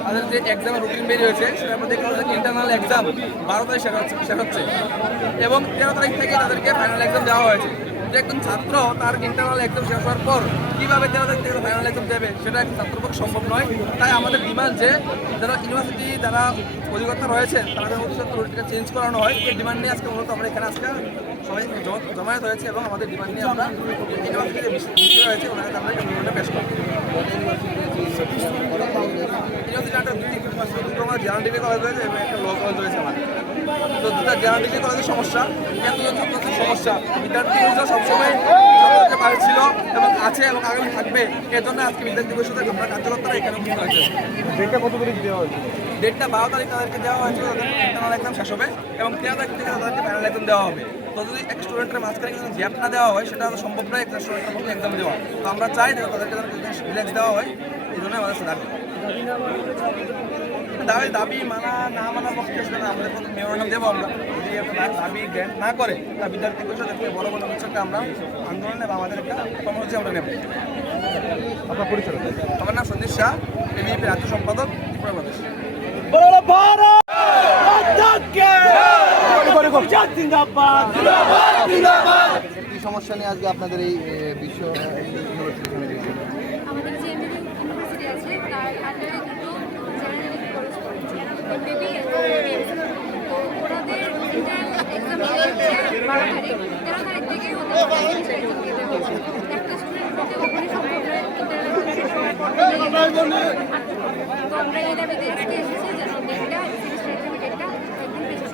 আমাদের যে এক্সামের রুটিন বেরিয়ে হয়েছে সেটা আমরা দেখলাম যে ইন্টারনাল এক্সাম 12 তারিখ শেষ হচ্ছে এবং 13 তারিখ থেকে তাদেরকে ফাইনাল এক্সাম দেওয়া হয়েছে। যে একজন ছাত্র তার ইন্টারনাল এক্সাম শেষ হওয়ার পর কীভাবে 13 তারিখ থেকে ফাইনাল এক্সাম দেবে সেটা একটা ছাত্রের পক্ষে সম্ভব নয়। তাই আমাদের ডিমান্ড যে যারা ইউনিভার্সিটি যারা অধিকর্তা রয়েছেন তাদের মধ্যে রুটিনটা চেঞ্জ করানো হয়। এই ডিমান্ড নিয়ে আজকে মূলত আমরা এখানে আজকে সবাই জমায়েত হয়েছে এবং আমাদের ডিমান্ড নিয়ে আমরা ইউনিভার্সিটিতে বিষয় হয়েছে ওনাকে আমরা ডিমান্ডটা পেশ করব। জেনারেল ডিগ্রি কলেজ রয়েছে এবং একটা ল কলেজ রয়েছে আমাদের। তো দুটা জেনারেল ডিগ্রি কলেজের সমস্যা, ছাত্রছাত্রীর সমস্যা, বিদ্যার্থীরা সবসময় ছাত্রদের বাইরে ছিল এবং আছে এবং আগামী থাকবে। এর জন্য আজকে বিদ্যার্থী পরিষদের আমরা কার্যকর্তারা এখানে উপস্থিত হয়েছে। ডেটটা কত তারিখ দেওয়া হয়েছে? ডেটটা 12 তারিখ তাদেরকে দেওয়া হয়েছিল, তাদের ইন্টারনাল এক্সাম শেষ হবে এবং 13 তারিখ থেকে তাদেরকে ফাইনাল এক্সাম দেওয়া হবে। তো যদি এক স্টুডেন্টের মাঝখানে কিন্তু গ্যাপ না দেওয়া হয় সেটা সম্ভব নয় একটা স্টুডেন্টের পক্ষে এক্সাম দেওয়া। তো আমরা চাই যে তাদেরকে রিল্যাক্স দেওয়া হয়, এই জন্য আমাদের দাবি মানা না মানার পক্ষে সেটা আমাদের কোনো মেমোরান্ডাম দেবো আমরা। যদি দাবি গ্র্যান্ট না করে তা বিদ্যার্থী পরিষদকে বড় বড় হচ্ছে আমরা আন্দোলনে বা আমাদের একটা কর্মসূচি আমরা নেব। আপনার পরিচয়? আমার নাম সন্দীপ শাহ, এবিএপি রাজ্য সম্পাদক ত্রিপুরা প্রদেশ। কি সমস্যা নিয়ে আজকে আপনাদের এই বিশ্ব আমাদের যে ইউনিভার্সিটি আছে তার আন্ডারে দুটো জেনারেল কলেজ পড়ে। তো ওনাদের এক্সাম 12 তারিখ 13 তারিখ থেকে একটা স্টুডেন্ট পক্ষে ওখানে সম্ভব নয় তো আমরা এই দাবিতে আজকে এসেছি যেন ডেটটা সেমিস্টার এক্সামের ডেটটা একদিন পিছিয়ে